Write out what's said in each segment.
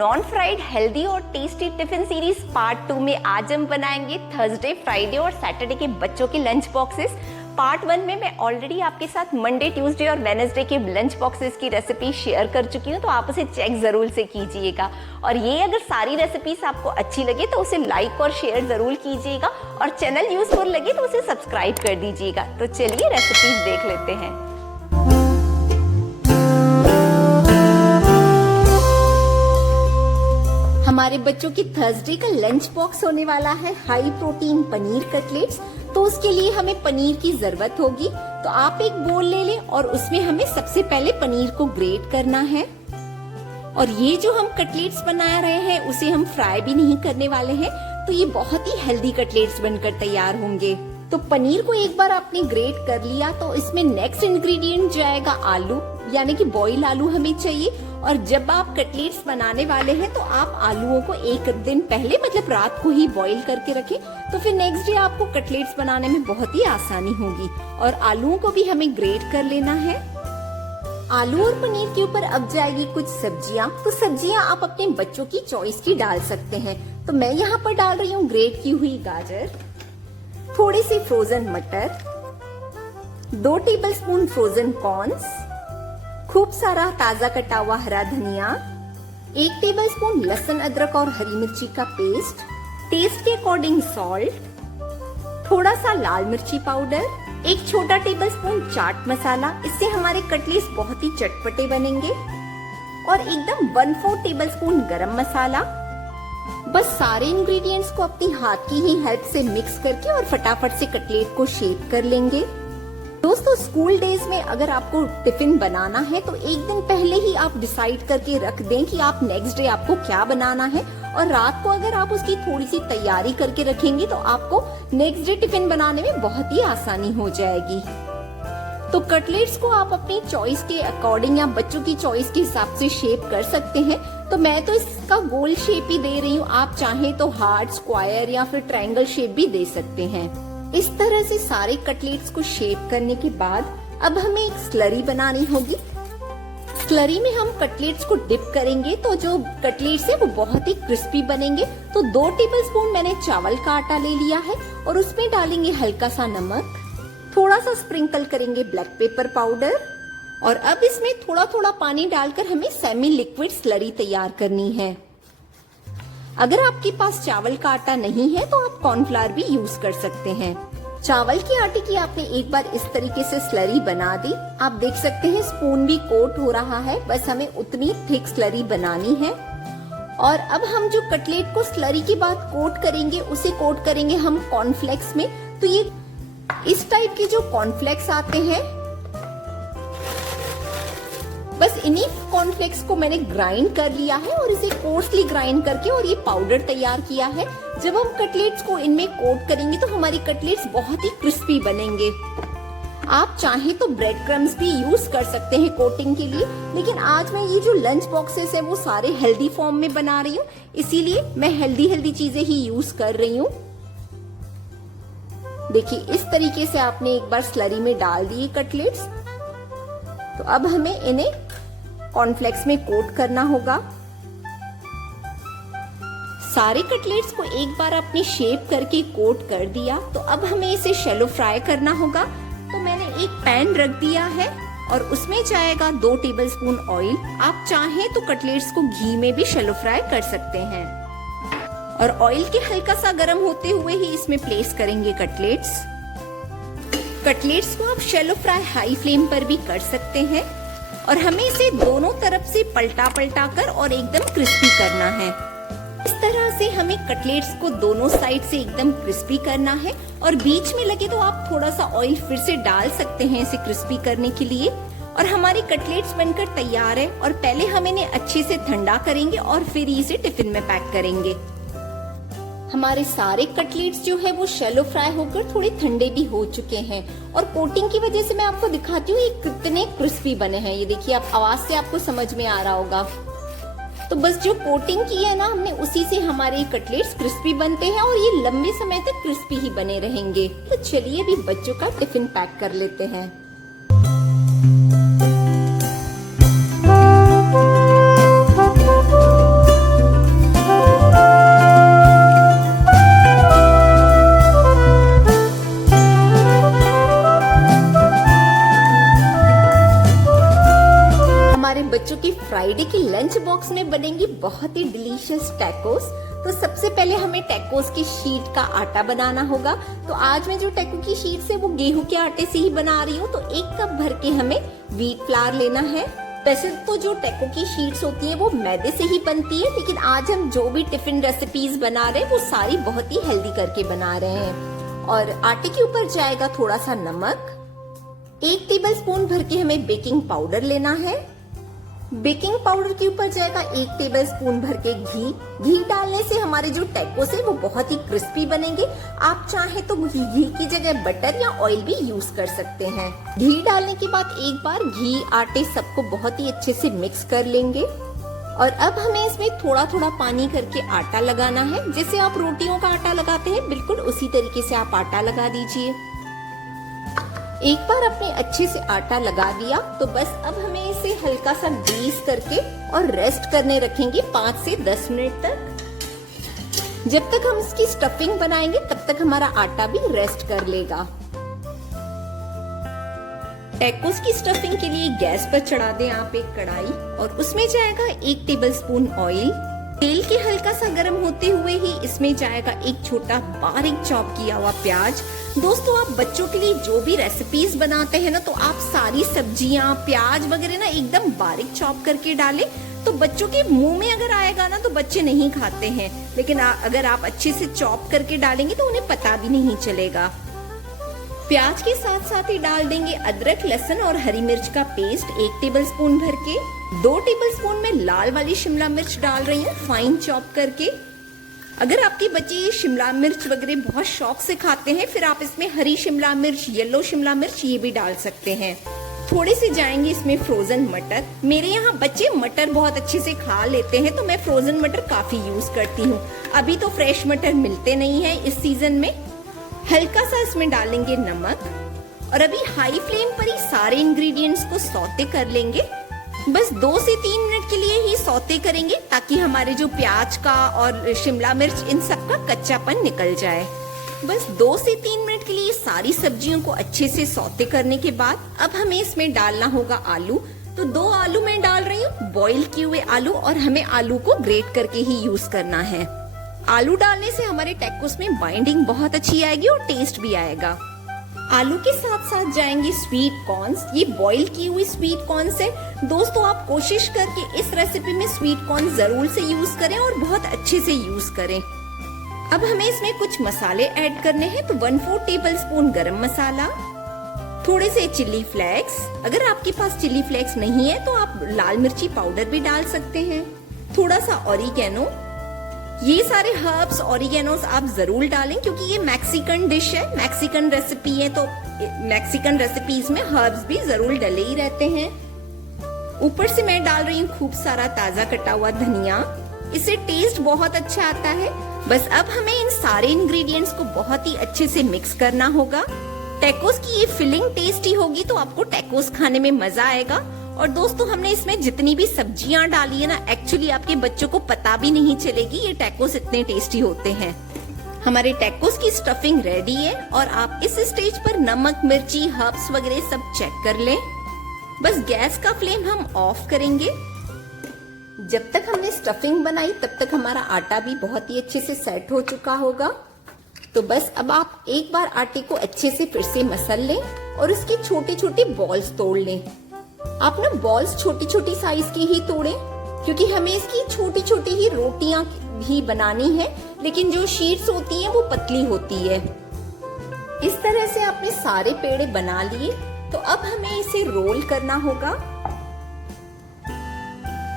Non fried healthy और tasty tiffin series part 2 में आज हम बनाएंगे थर्सडे, फ्राइडे और सैटरडे के बच्चों के लंच बॉक्सेस। पार्ट 1 में मैं ऑलरेडी आपके साथ मंडे, ट्यूसडे और वेडनेसडे के लंच बॉक्सेस की रेसिपी शेयर कर चुकी हूँ, तो आप उसे चेक जरूर से कीजिएगा। और ये अगर सारी रेसिपीज आपको अच्छी लगे तो उसे लाइक और शेयर जरूर कीजिएगा, और चैनल यूजफुल लगे तो उसे सब्सक्राइब कर दीजिएगा। तो चलिए रेसिपीज देख लेते हैं। हमारे बच्चों की थर्सडे का लंच बॉक्स होने वाला है हाई प्रोटीन पनीर कटलेट्स। तो उसके लिए हमें पनीर की जरूरत होगी। तो आप एक बोल ले लें और उसमें हमें सबसे पहले पनीर को ग्रेट करना है। और ये जो हम कटलेट्स बना रहे हैं उसे हम फ्राई भी नहीं करने वाले हैं, तो ये बहुत ही हेल्दी कटलेट्स बनकर तैयार होंगे। तो पनीर को एक बार आपने ग्रेट कर लिया तो इसमें नेक्स्ट इंग्रेडिएंट जाएगा आलू, यानी कि बॉयल आलू हमें चाहिए। और जब आप कटलेट्स बनाने वाले हैं तो आप आलूओं को एक दिन पहले मतलब रात को ही बॉईल करके रखें, तो फिर नेक्स्ट डे आपको कटलेट्स बनाने में बहुत ही आसानी होगी। और आलूओं को भी हमें ग्रेट कर लेना है। आलू और पनीर के ऊपर अब जाएगी कुछ सब्जियां। तो सब्जियां आप अपने बच्चों की चॉइस की डाल सकते हैं। तो मैं यहाँ पर डाल रही हूँ ग्रेट की हुई गाजर, थोड़े से फ्रोजन मटर, 2 टेबलस्पून फ्रोजन कॉर्न्स, खूब सारा ताजा कटा हुआ हरा धनिया, 1 टेबलस्पून लहसुन, अदरक और हरी मिर्ची का पेस्ट, टेस्ट के अकॉर्डिंग सॉल्ट, थोड़ा सा लाल मिर्ची पाउडर, 1 छोटा टेबलस्पून चाट मसाला। इससे हमारे कटलेट्स बहुत ही चटपटे बनेंगे। और एकदम 1/4 टेबलस्पून गरम मसाला। बस सारे इंग्रेडिएंट्स को अपनी हाथ की ही हेल्प से मिक्स करके और फटाफट से कटलेट को शेक कर लेंगे। दोस्तों, स्कूल डेज में अगर आपको टिफिन बनाना है तो एक दिन पहले ही आप डिसाइड करके रख दें कि आप नेक्स्ट डे आपको क्या बनाना है, और रात को अगर आप उसकी थोड़ी सी तैयारी करके रखेंगे तो आपको नेक्स्ट डे टिफिन बनाने में बहुत ही आसानी हो जाएगी। तो कटलेट्स को आप अपनी चॉइस के अकॉर्डिंग या बच्चों की चॉइस के हिसाब से शेप कर सकते हैं। तो मैं तो इसका गोल शेप ही दे रही हूँ, आप चाहें तो हार्ट, स्क्वायर या फिर ट्रायंगल शेप भी दे सकते हैं। इस तरह से सारे कटलेट्स को शेप करने के बाद अब हमें एक स्लरी बनानी होगी। स्लरी में हम कटलेट्स को डिप करेंगे तो जो कटलेट्स है वो बहुत ही क्रिस्पी बनेंगे। तो 2 टेबलस्पून मैंने चावल का आटा ले लिया है और उसमें डालेंगे हल्का सा नमक, थोड़ा सा स्प्रिंकल करेंगे ब्लैक पेपर पाउडर, और अब इसमें थोड़ा थोड़ा पानी डालकर हमें सेमी लिक्विड स्लरी तैयार करनी है। अगर आपके पास चावल का आटा नहीं है तो आप कॉर्नफ्लावर भी यूज कर सकते हैं। चावल के आटे की आपने एक बार इस तरीके से स्लरी बना दी। आप देख सकते हैं स्पून भी कोट हो रहा है, बस हमें उतनी थिक स्लरी बनानी है। और अब हम जो कटलेट को स्लरी के बाद कोट करेंगे उसे कोट करेंगे हम कॉर्नफ्लेक्स में। तो ये इस टाइप के जो कॉर्नफ्लेक्स आते हैं, बस इन्हीं कॉर्नफ्लेक्स को मैंने ग्राइंड कर लिया है और इसे कोर्सली ग्राइंड करके और ये पाउडर तैयार किया है। जब हम कटलेट्स को इनमें कोट करेंगे तो हमारी कटलेट्स बहुत ही क्रिस्पी बनेंगे। आप चाहें तो ब्रेड क्रम्स भी यूज कर सकते हैं कोटिंग के लिए, लेकिन आज मैं ये जो लंच बॉक्सेस है वो सारे हेल्दी फॉर्म में बना रही हूँ, इसीलिए मैं हेल्दी चीजें ही यूज कर रही हूँ। देखिए, इस तरीके से आपने एक बार स्लरी में डाल दिए कटलेट्स। तो अब हमें इन्हें कॉर्नफ्लेक्स में कोट करना होगा। सारे कटलेट्स को एक बार अपनी शेप करके कोट कर दिया। तो अब हमें इसे शैलो फ्राई करना होगा। तो मैंने एक पैन रख दिया है और उसमें जाएगा 2 टेबलस्पून ऑयल। आप चाहें तो कटलेट्स को घी में भी शैलो फ्राई कर सकते हैं। और ऑयल के हल्का सा गर्म होते हुए ही इसमें प्लेस करेंगे कटलेट्स। कटलेट्स को आप शैलो फ्राई हाई फ्लेम पर भी कर सकते हैं, और हमें इसे दोनों तरफ से पलटा कर और एकदम क्रिस्पी करना है। इस तरह से हमें कटलेट्स को दोनों साइड से एकदम क्रिस्पी करना है। और बीच में लगे तो आप थोड़ा सा ऑयल फिर से डाल सकते हैं इसे क्रिस्पी करने के लिए। और हमारे कटलेट्स बनकर तैयार है। और पहले हम इन्हें अच्छे से ठंडा करेंगे और फिर इसे टिफिन में पैक करेंगे। हमारे सारे कटलेट्स जो है वो शैलो फ्राई होकर थोड़े ठंडे भी हो चुके हैं, और कोटिंग की वजह से मैं आपको दिखाती हूँ ये कितने क्रिस्पी बने हैं। ये देखिए, आप आवाज से आपको समझ में आ रहा होगा। तो बस जो कोटिंग की है ना हमने, उसी से हमारे कटलेट्स क्रिस्पी बनते हैं और ये लंबे समय तक क्रिस्पी ही बने रहेंगे। तो चलिए अभी बच्चों का टिफिन पैक कर लेते हैं। फ्राइडे के लंच बॉक्स में बनेंगी बहुत ही डिलीशियस टैकोस। तो सबसे पहले हमें टैकोस की शीट का आटा बनाना होगा। तो आज मैं जो टैको की शीट है वो गेहूं के आटे से ही बना रही हूँ। तो 1 कप भर के हमें व्हीट फ्लावर लेना है। वैसे तो जो टैको की शीट्स होती है वो मैदे से ही बनती है, लेकिन आज हम जो भी टिफिन रेसिपीज बना रहे हैं वो सारी बहुत ही हेल्दी करके बना रहे हैं। और आटे के ऊपर जाएगा थोड़ा सा नमक। 1 टेबलस्पून भर के हमें बेकिंग पाउडर लेना है। बेकिंग पाउडर के ऊपर जाएगा 1 टेबलस्पून भर के घी। घी डालने से हमारे जो टैकोस है वो बहुत ही क्रिस्पी बनेंगे। आप चाहे तो घी की जगह बटर या ऑयल भी यूज कर सकते हैं। घी डालने के बाद एक बार घी आटे सबको बहुत ही अच्छे से मिक्स कर लेंगे। और अब हमें इसमें थोड़ा थोड़ा पानी करके आटा लगाना है। जैसे आप रोटियों का आटा लगाते हैं बिल्कुल उसी तरीके से आप आटा लगा दीजिए। एक बार आपने अच्छे से आटा लगा दिया तो बस अब हमें इसे हल्का सा ग्रीस करके और रेस्ट करने रखेंगे 5 से 10 मिनट तक। जब तक हम इसकी स्टफिंग बनाएंगे तब तक हमारा आटा भी रेस्ट कर लेगा। टैकोस की स्टफिंग के लिए गैस पर चढ़ा दें आप एक कढ़ाई और उसमें जाएगा 1 टेबलस्पून ऑयल। तेल के हल्का सा गर्म होते हुए ही इसमें जाएगा एक छोटा बारीक चॉप किया हुआ प्याज। दोस्तों आप बच्चों के लिए जो भी रेसिपीज बनाते हैं ना तो आप सारी सब्जियां प्याज वगैरह ना एकदम बारीक चॉप करके डालें। तो बच्चों के मुंह में अगर आएगा ना तो बच्चे नहीं खाते हैं, लेकिन अगर आप अच्छे से चॉप करके डालेंगे तो उन्हें पता भी नहीं चलेगा। प्याज के साथ साथ ही डाल देंगे अदरक लहसुन और हरी मिर्च का पेस्ट 1 टेबलस्पून भर के। 2 टेबलस्पून में लाल वाली शिमला मिर्च डाल रही हूँ फाइन चॉप करके। अगर आपके बच्चे ये शिमला मिर्च वगैरह बहुत शौक से खाते हैं फिर आप इसमें हरी शिमला मिर्च येलो शिमला मिर्च ये भी डाल सकते हैं। थोड़े से जाएंगे इसमें फ्रोजन मटर। मेरे यहाँ बच्चे मटर बहुत अच्छे से खा लेते हैं तो मैं फ्रोजन मटर काफी यूज करती हूँ। अभी तो फ्रेश मटर मिलते नहीं है इस सीजन में। हल्का सा इसमें डालेंगे नमक और अभी हाई फ्लेम पर ही सारे इंग्रेडिएंट्स को सौते कर लेंगे। बस 2 से 3 मिनट के लिए ही सौते करेंगे ताकि हमारे जो प्याज का और शिमला मिर्च इन सब का कच्चापन निकल जाए। बस 2 से 3 मिनट के लिए सारी सब्जियों को अच्छे से सौते करने के बाद अब हमें इसमें डालना होगा आलू। तो 2 आलू मैं डाल रही हूँ, बॉईल किए हुए आलू, और हमें आलू को ग्रेट करके ही यूज करना है। आलू डालने से हमारे टैकोस में बाइंडिंग बहुत अच्छी आएगी और टेस्ट भी आएगा। आलू के साथ साथ जाएंगे स्वीट कॉर्न्स। ये बॉईल की हुई स्वीट कॉर्न्स है। दोस्तों आप कोशिश करके इस रेसिपी में स्वीट कॉर्न जरूर से यूज करें और बहुत अच्छे से यूज करें। अब हमें इसमें कुछ मसाले ऐड करने हैं। तो 1/4 टेबलस्पून गरम मसाला, थोड़े से चिल्ली फ्लेक्स। अगर आपके पास चिल्ली फ्लेक्स नहीं है तो आप लाल मिर्ची पाउडर भी डाल सकते हैं। थोड़ा सा ऑरिगेनो। ये सारे हर्ब्स ऑरिगेनोस आप जरूर डालें क्योंकि ये मैक्सिकन डिश है, मैक्सिकन रेसिपी है, तो मैक्सिकन रेसिपीज में हर्ब्स भी जरूर डले ही रहते हैं। ऊपर से मैं डाल रही हूँ खूब सारा ताजा कटा हुआ धनिया। इससे टेस्ट बहुत अच्छा आता है। बस अब हमें इन सारे इंग्रेडिएंट्स को बहुत ही अच्छे से मिक्स करना होगा। टैकोस की ये फिलिंग टेस्टी होगी तो आपको टैकोस खाने में मजा आएगा। और दोस्तों हमने इसमें जितनी भी सब्जियां डाली है ना, एक्चुअली आपके बच्चों को पता भी नहीं चलेगी ये टैकोस इतने टेस्टी होते हैं। हमारे टैकोस की स्टफिंग रेडी है और आप इस स्टेज पर नमक मिर्ची हर्ब्स वगैरह सब चेक कर लें। बस गैस का फ्लेम हम ऑफ करेंगे। जब तक हमने स्टफिंग बनाई तब तक हमारा आटा भी बहुत ही अच्छे से सेट हो चुका होगा। तो बस अब आप एक बार आटे को अच्छे से फिर से मसल लें और उसकी छोटी छोटी बॉल्स तोड़ लें। आप ना बॉल्स छोटी छोटी साइज की ही तोड़ें क्योंकि हमें इसकी छोटी छोटी ही रोटियां भी बनानी है, लेकिन जो शीट्स होती हैं वो पतली होती है। इस तरह से आपने सारे पेड़े बना लिए। तो अब हमें इसे रोल करना होगा।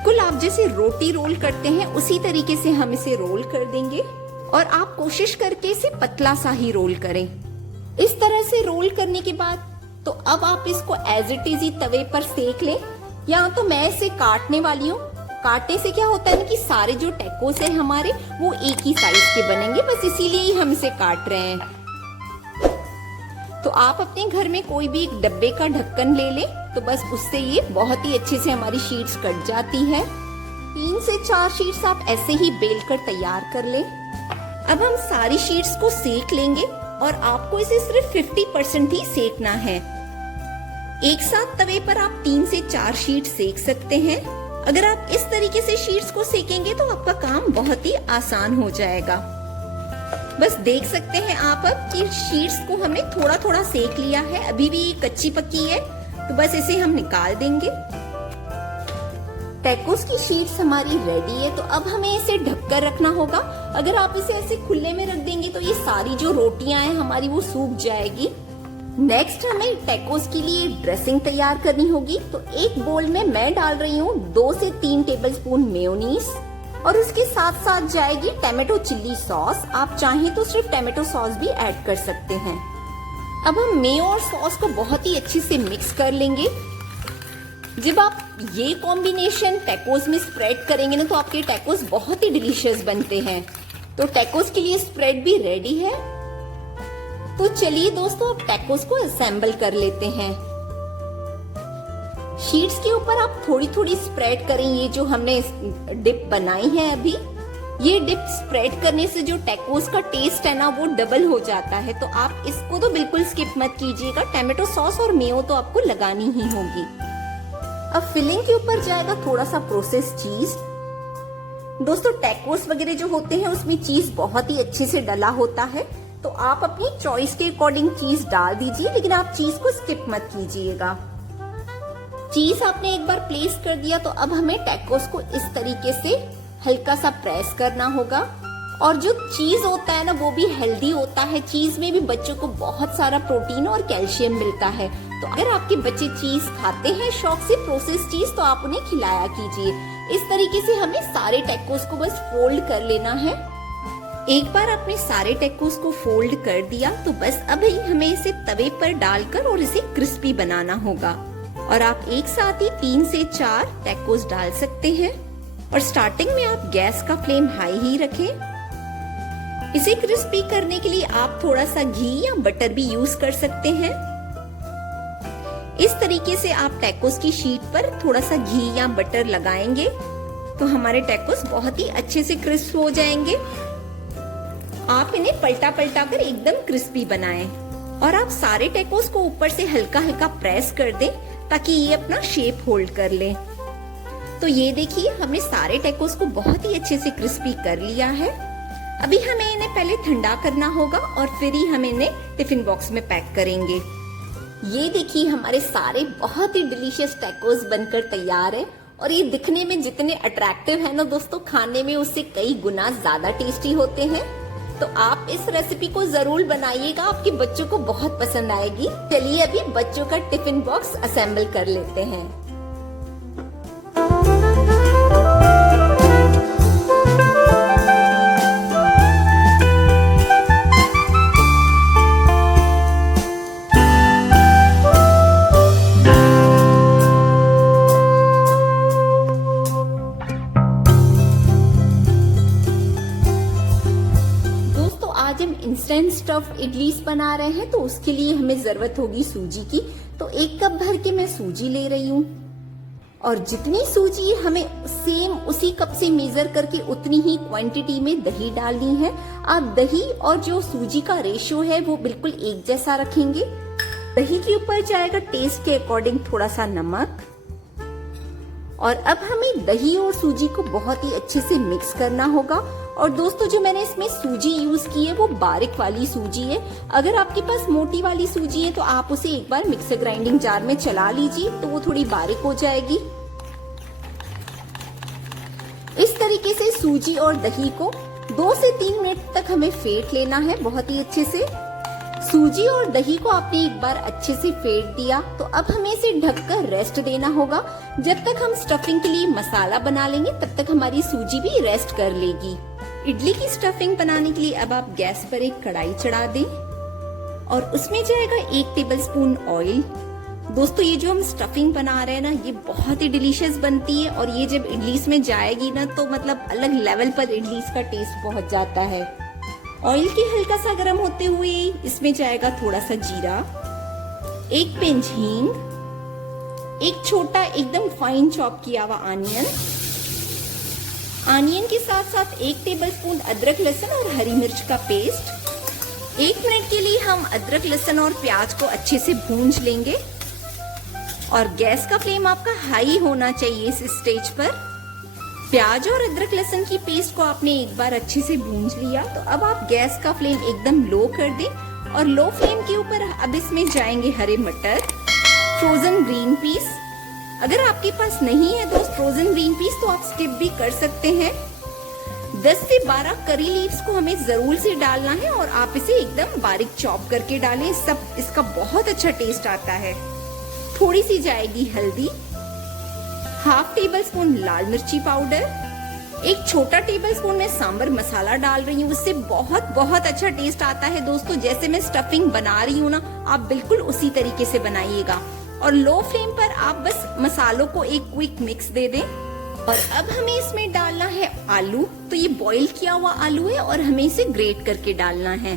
कुल आप जैसे रोटी रोल करते हैं उसी तरीके से हम इसे रोल कर देंगे और आप कोशिश करके इसे पतला सा ही रोल करें। इस तरह से रोल करने के बाद तो अब आप इसको एज इट इज ही तवे पर सेक लें। या तो मैं इसे काटने वाली हूँ। काटने से क्या होता है ना कि सारे जो टैकोस है हमारे वो एक ही साइज के बनेंगे, बस इसीलिए ही हम इसे काट रहे हैं। तो आप अपने घर में कोई भी एक डब्बे का ढक्कन ले लें तो बस उससे ये बहुत ही अच्छे से हमारी शीट्स कट जाती है। 3 से 4 शीट्स आप ऐसे ही बेल कर तैयार कर लें। अब हम सारी शीट्स को सेक लेंगे और आपको इसे सिर्फ 50% ही सेकना है। एक साथ तवे पर आप 3 से 4 शीट सेक सकते हैं। अगर आप इस तरीके से शीट्स को सेकेंगे तो आपका काम बहुत ही आसान हो जाएगा। बस देख सकते हैं आप अब कि शीट्स को हमने थोड़ा थोड़ा सेक लिया है, अभी भी कच्ची पक्की है, तो बस इसे हम निकाल देंगे। टैकोस की शीट्स हमारी रेडी है, तो अब हमें इसे ढककर रखना होगा। अगर आप इसे ऐसे खुले में रख देंगे तो ये सारी जो रोटियां हैं हमारी वो सूख जाएगी। नेक्स्ट हमें टैकोस के लिए ड्रेसिंग तैयार करनी होगी। तो एक बोल में मैं डाल रही हूँ 2 से 3 टेबलस्पून मेयोनीज और उसके साथ साथ जाएगी टमाटो चिल्ली सॉस। आप चाहें तो सिर्फ टमाटो सॉस भी ऐड कर सकते हैं। अब हम मेयो और सॉस को बहुत ही अच्छे से मिक्स कर लेंगे। जब आप ये कॉम्बिनेशन टैकोस में स्प्रेड करेंगे ना तो आपके टैकोस बहुत ही डिलीशियस बनते हैं। तो टैकोस के लिए स्प्रेड भी रेडी है। तो चलिए दोस्तों अब टैकोस को असेंबल कर लेते हैं। शीट्स के ऊपर आप थोड़ी थोड़ी स्प्रेड करें। ये जो हमने डिप बनाई है अभी, ये डिप स्प्रेड करने से जो टैकोस का टेस्ट है ना वो डबल हो जाता है। तो आप इसको तो बिल्कुल स्किप मत कीजिएगा। टमाटो सॉस और मेयो तो आपको लगानी ही होगी। अब फिलिंग के ऊपर जाएगा थोड़ा सा प्रोसेस चीज। दोस्तों टैकोस वगैरह जो होते हैं उसमें चीज बहुत ही अच्छे से डला होता है, तो आप अपनी चॉइस के अकॉर्डिंग चीज डाल दीजिए, लेकिन आप चीज को स्किप मत कीजिएगा। चीज आपने एक बार प्लेस कर दिया तो अब हमें टैकोस को इस तरीके से हल्का सा प्रेस करना होगा। और जो चीज होता है ना वो भी हेल्दी होता है। चीज में भी बच्चों को बहुत सारा प्रोटीन और कैल्शियम मिलता है। तो अगर आपके बच्चे चीज खाते हैं शौक से प्रोसेस चीज, तो आप उन्हें खिलाया कीजिए। इस तरीके से हमें सारे टैकोस को बस फोल्ड कर लेना है। एक बार आपने सारे टैकोस को फोल्ड कर दिया तो बस अब हमें इसे तवे पर डालकर और इसे क्रिस्पी बनाना होगा। और आप एक साथ ही 3 से 4 टैकोस डाल सकते हैं। और स्टार्टिंग में आप गैस का फ्लेम हाई ही रखें। इसे क्रिस्पी करने के लिए आप थोड़ा सा घी या बटर भी यूज कर सकते हैं। इस तरीके से आप टैकोस की शीट पर थोड़ा सा घी या बटर लगाएंगे तो हमारे टैकोस बहुत ही अच्छे से क्रिस्प हो जाएंगे। आप इन्हें पलटा पलटा कर एकदम क्रिस्पी बनाएं। और आप सारे टैकोस को ऊपर से हल्का हल्का प्रेस कर दें ताकि ये अपना शेप होल्ड कर ले। तो ये देखिए हमने सारे टैकोस को बहुत ही अच्छे से क्रिस्पी कर लिया है। अभी हमें इन्हें पहले ठंडा करना होगा और फिर ही हम इन्हें टिफिन बॉक्स में पैक करेंगे। ये देखिए हमारे सारे बहुत ही डिलीशियस टैकोस बनकर तैयार है। और ये दिखने में जितने अट्रैक्टिव है ना दोस्तों, खाने में उससे कई गुना ज्यादा टेस्टी होते हैं। तो आप इस रेसिपी को जरूर बनाइएगा, आपके बच्चों को बहुत पसंद आएगी। चलिए अभी बच्चों का टिफिन बॉक्स असेंबल कर लेते हैं। आज हम इंस्टेंट स्टफ इडलीस बना रहे हैं, तो उसके लिए हमें जरूरत होगी सूजी की। तो 1 कप भर के मैं सूजी ले रही हूँ और जितनी सूजी हमें सेम उसी कप से मेजर करके उतनी ही क्वांटिटी में दही डालनी है। आप दही और जो सूजी का रेशियो है वो बिल्कुल एक जैसा रखेंगे। दही के ऊपर जाएगा टेस्ट के अकॉर्डिंग थोड़ा सा नमक। और अब हमें दही और सूजी को बहुत ही अच्छे से मिक्स करना होगा। और दोस्तों जो मैंने इसमें सूजी यूज की है वो बारीक वाली सूजी है। अगर आपके पास मोटी वाली सूजी है तो आप उसे एक बार मिक्सर ग्राइंडिंग जार में चला लीजिए, तो वो थोड़ी बारीक हो जाएगी। इस तरीके से सूजी और दही को 2 से 3 मिनट तक हमें फेंट लेना है बहुत ही अच्छे से। सूजी और दही को आपने एक बार अच्छे से फेंट दिया तो अब हमें इसे ढककर रेस्ट देना होगा। जब तक हम स्टफिंग के लिए मसाला बना लेंगे तब तक हमारी सूजी भी रेस्ट कर लेगी। इडली की स्टफिंग बनाने के लिए अब आप गैस पर एक कढ़ाई चढ़ा दें और उसमें जाएगा 1 टेबलस्पून ऑयल। दोस्तों ये जो हम स्टफिंग बना रहे हैं ना ये बहुत ही डिलीशियस बनती है और ये जब इडलीस में जाएगी ना तो मतलब अलग लेवल पर इडलीस का टेस्ट पहुंच जाता है। ऑयल के हल्का सा गर्म होते हुए इसमें जाएगा थोड़ा सा जीरा, 1 पिंच हींग, एक छोटा एकदम फाइन चॉप किया हुआ आनियन के साथ साथ 1 टेबलस्पून अदरक लहसुन और हरी मिर्च का पेस्ट। 1 मिनट के लिए हम अदरक लहसुन और प्याज को अच्छे से भूंज लेंगे। और गैस का फ्लेम आपका हाई होना चाहिए इस स्टेज पर। प्याज और अदरक लहसुन की पेस्ट को आपने एक बार अच्छे से भूंज लिया, तो अब आप गैस का फ्लेम एकदम लो कर दें और लो फ्लेम के ऊपर अब इसमें जाएंगे हरे मटर, फ्रोजन ग्रीन पीस। अगर आपके पास नहीं है दोस्त फ्रोजन ग्रीन पीस तो आप स्किप भी कर सकते हैं। 10 से 12 करी लीव्स को हमें जरूर से डालना है और आप इसे एकदम बारीक चॉप करके डालें, इसका बहुत अच्छा टेस्ट आता है। थोड़ी सी जाएगी हल्दी, हाफ टेबल स्पून लाल मिर्ची पाउडर, एक छोटा टेबल स्पून में सांबर मसाला डाल रही हूँ, उससे बहुत अच्छा टेस्ट आता है दोस्तों। जैसे मैं स्टफिंग बना रही हूँ ना, आप बिल्कुल उसी तरीके से बनाइएगा। और लो फ्लेम पर आप बस मसालों को एक क्विक मिक्स दे दें। और अब हमें इसमें डालना है आलू। तो ये बॉईल किया हुआ आलू है और हमें इसे ग्रेट करके डालना है।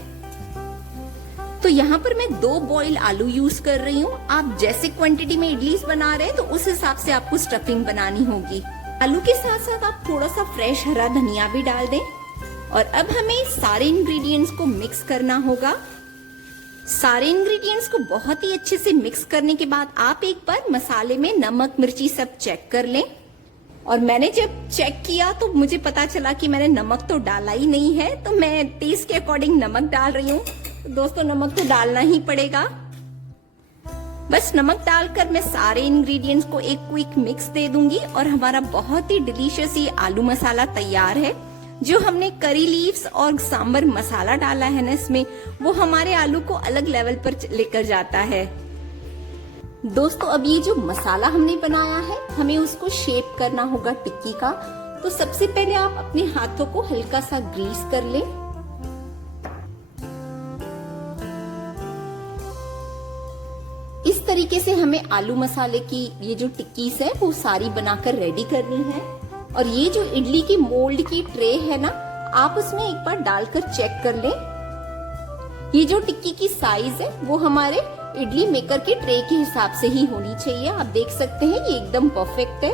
तो यहाँ पर मैं 2 बॉईल आलू यूज कर रही हूँ। आप जैसे क्वांटिटी में इडलीस बना रहे हैं तो उस हिसाब से आपको स्टफिंग बनानी होगी। आलू के साथ साथ आप थोड़ा सा फ्रेश हरा धनिया भी डाल दें। और अब हमें सारे इंग्रेडिएंट्स को मिक्स करना होगा। सारे इंग्रेडिएंट्स को बहुत ही अच्छे से मिक्स करने के बाद आप एक बार मसाले में नमक मिर्ची सब चेक कर लें। और मैंने जब चेक किया तो मुझे पता चला कि मैंने नमक तो डाला ही नहीं है, तो मैं टेस्ट के अकॉर्डिंग नमक डाल रही हूँ। दोस्तों नमक तो डालना ही पड़ेगा। बस नमक डालकर मैं सारे इंग्रेडिएंट्स को एक क्विक मिक्स दे दूंगी और हमारा बहुत ही डिलीशियस ये आलू मसाला तैयार है। जो हमने करी लीव्स और सांबर मसाला डाला है ना इसमें, वो हमारे आलू को अलग लेवल पर लेकर जाता है। दोस्तों अब ये जो मसाला हमने बनाया है, हमें उसको शेप करना होगा टिक्की का। तो सबसे पहले आप अपने हाथों को हल्का सा ग्रीस कर लें। इस तरीके से हमें आलू मसाले की ये जो टिक्कीस है वो सारी बनाकर रेडी करनी है। और ये जो इडली की मोल्ड की ट्रे है ना, आप उसमें एक बार डालकर चेक कर लें। ये जो टिक्की की साइज है वो हमारे इडली मेकर के ट्रे के हिसाब से ही होनी चाहिए। आप देख सकते हैं ये एकदम परफेक्ट है।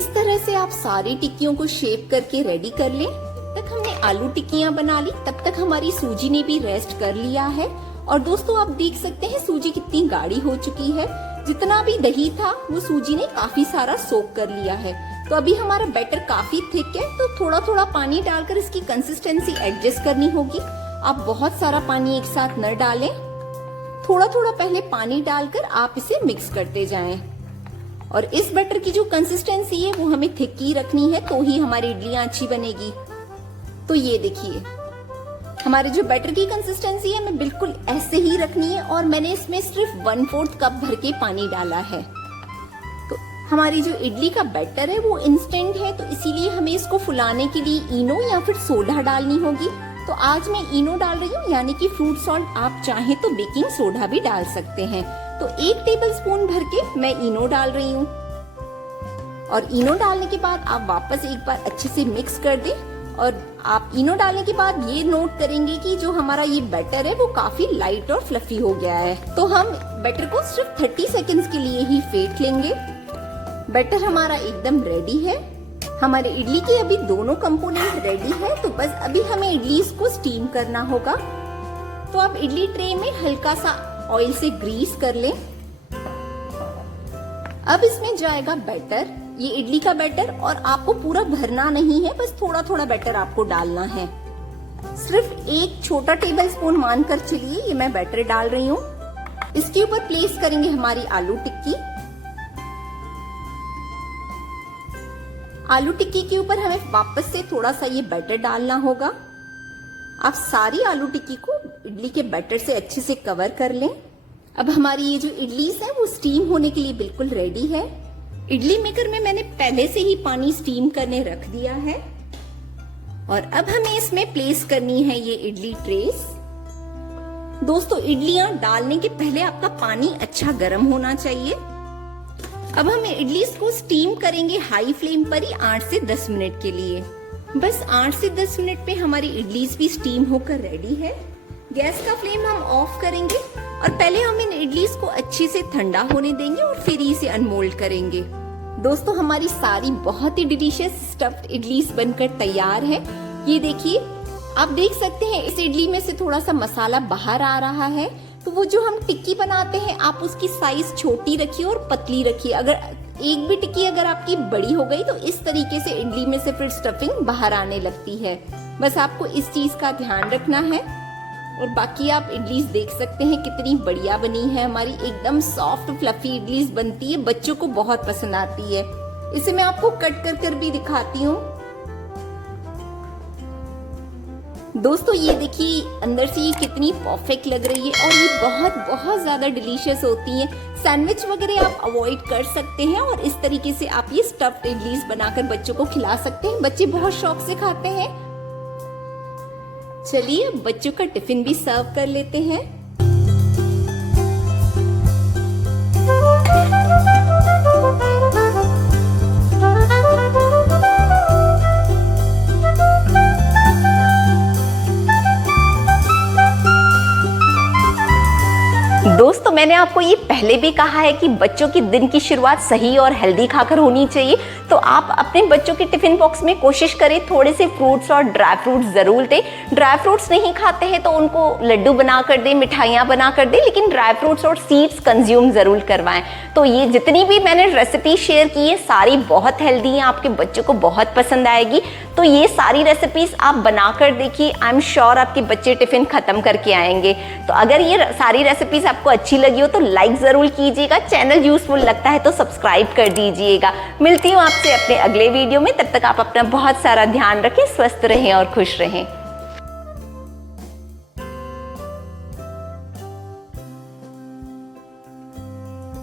इस तरह से आप सारी टिक्कियों को शेप करके रेडी कर लें। तक हमने आलू टिक्कियां बना ली, तब तक हमारी सूजी ने भी रेस्ट कर लिया है। और दोस्तों आप देख सकते हैं सूजी कितनी गाढ़ी हो चुकी है। जितना भी दही था वो सूजी ने काफी सारा सोक कर लिया है। तो अभी हमारा बैटर काफी थिक है, तो थोड़ा थोड़ा पानी डालकर इसकी कंसिस्टेंसी एडजस्ट करनी होगी। आप बहुत सारा पानी एक साथ न डालें, थोड़ा थोड़ा पहले पानी डालकर आप इसे मिक्स करते जाएं। और इस बैटर की जो कंसिस्टेंसी है वो हमें थिक ही रखनी है, तो ही हमारी इडलियां अच्छी बनेगी। तो ये देखिए हमारे जो बैटर की कंसिस्टेंसी है हमें बिल्कुल ऐसे ही रखनी है। और मैंने इसमें सिर्फ 1/4 कप भर के पानी डाला है। तो हमारी जो इडली का बैटर है वो इंस्टेंट है, तो इसीलिए हमें इसको फुलाने के लिए इनो या फिर सोडा डालनी होगी। तो आज मैं इनो डाल रही हूँ, यानी कि फ्रूट सॉल्ट। आप चाहें तो बेकिंग सोडा भी डाल सकते हैं। तो 1 टेबल स्पून भर के मैं इनो डाल रही हूँ। और इनो डालने के बाद आप वापस एक बार अच्छे से मिक्स कर दें। और आप इनो डालने के बाद ये नोट करेंगे कि जो हमारा ये बैटर है वो काफी लाइट और फ्लफी हो गया है। तो हम बैटर को सिर्फ 30 सेकेंड्स के लिए ही फेंट लेंगे। बैटर हमारा एकदम रेडी है। हमारे इडली के अभी दोनों कंपोनेंट रेडी है, तो बस अभी हमें इडली को स्टीम करना होगा। तो आप इडली ट्रे में हल्का सा ऑयल से ग्रीस कर लें। अब इसमें जाएगा बैटर, ये इडली का बैटर। और आपको पूरा भरना नहीं है, बस थोड़ा थोड़ा बैटर आपको डालना है। सिर्फ 1 छोटा टेबल स्पून मानकर चलिए ये मैं बैटर डाल रही हूँ। इसके ऊपर प्लेस करेंगे हमारी आलू टिक्की। आलू टिक्की के ऊपर हमें वापस से थोड़ा सा ये बैटर डालना होगा। आप सारी आलू टिक्की को इडली के बैटर से अच्छे से कवर कर लें। अब हमारी ये जो इडलीस है वो स्टीम होने के लिए बिल्कुल रेडी है। इडली मेकर में मैंने पहले से ही पानी स्टीम करने रख दिया है। और अब हमें इसमें प्लेस करनी है ये इडली ट्रेस। दोस्तों इडलियां डालने के पहले आपका पानी अच्छा गर्म होना चाहिए। अब हम इडलीस को स्टीम करेंगे हाई फ्लेम पर ही 8 से 10 मिनट के लिए। बस 8 से 10 मिनट पे हमारी इडलीस भी स्टीम होकर रेडी है। गैस का फ्लेम हम ऑफ करेंगे और पहले हम इन इडलीस को अच्छे से ठंडा होने देंगे और फिर इसे अनमोल्ड करेंगे। दोस्तों हमारी सारी बहुत ही डिलीशियस स्टफ्ड इडलीस बनकर तैयार है। ये देखिए, आप देख सकते हैं इस इडली में से थोड़ा सा मसाला बाहर आ रहा है। तो वो जो हम टिक्की बनाते हैं आप उसकी साइज छोटी रखिए और पतली रखिए। अगर एक भी टिक्की अगर आपकी बड़ी हो गई तो इस तरीके से इडली में से फिर स्टफिंग बाहर आने लगती है। बस आपको इस चीज का ध्यान रखना है। और बाकी आप इडलीज देख सकते हैं कितनी बढ़िया बनी है हमारी, एकदम सॉफ्ट फ्लफी इडलीज बनती है, बच्चों को बहुत पसंद आती है। इसे मैं आपको कट कर भी दिखाती हूँ। दोस्तों ये देखिए अंदर से ये कितनी परफेक्ट लग रही है और ये बहुत बहुत ज्यादा डिलीशियस होती है। सैंडविच वगैरह आप अवॉइड कर सकते हैं और इस तरीके से आप ये स्टफ्ड इडलीज बनाकर बच्चों को खिला सकते हैं, बच्चे बहुत शौक से खाते हैं। चलिए बच्चों का टिफिन भी सर्व कर लेते हैं। दोस्तों मैंने आपको ये पहले भी कहा है कि बच्चों की दिन की शुरुआत सही और हेल्दी खाकर होनी चाहिए, तो आप अपने बच्चों के टिफिन बॉक्स में कोशिश करें थोड़े से फ्रूट्स और ड्राई फ्रूट्स जरूर दें। ड्राई फ्रूट्स नहीं खाते हैं तो उनको लड्डू बना कर दें, मिठाइयाँ बना कर दें, लेकिन ड्राई फ्रूट्स और सीड्स कंज्यूम जरूर करवाएं। तो ये जितनी भी मैंने रेसिपी शेयर की है सारी बहुत हेल्दी हैं, आपके बच्चों को बहुत पसंद आएगी। तो ये सारी रेसिपीज आप बनाकर देखिए, आई एम श्योर आपके बच्चे टिफिन खत्म करके आएंगे। तो अगर ये सारी रेसिपीज आपको अच्छी लगी हो तो लाइक जरूर कीजिएगा, चैनल यूजफुल लगता है तो सब्सक्राइब कर दीजिएगा। मिलती हूँ आपसे अपने अगले वीडियो में, तब तक आप अपना बहुत सारा ध्यान रखें, स्वस्थ रहें और खुश रहें।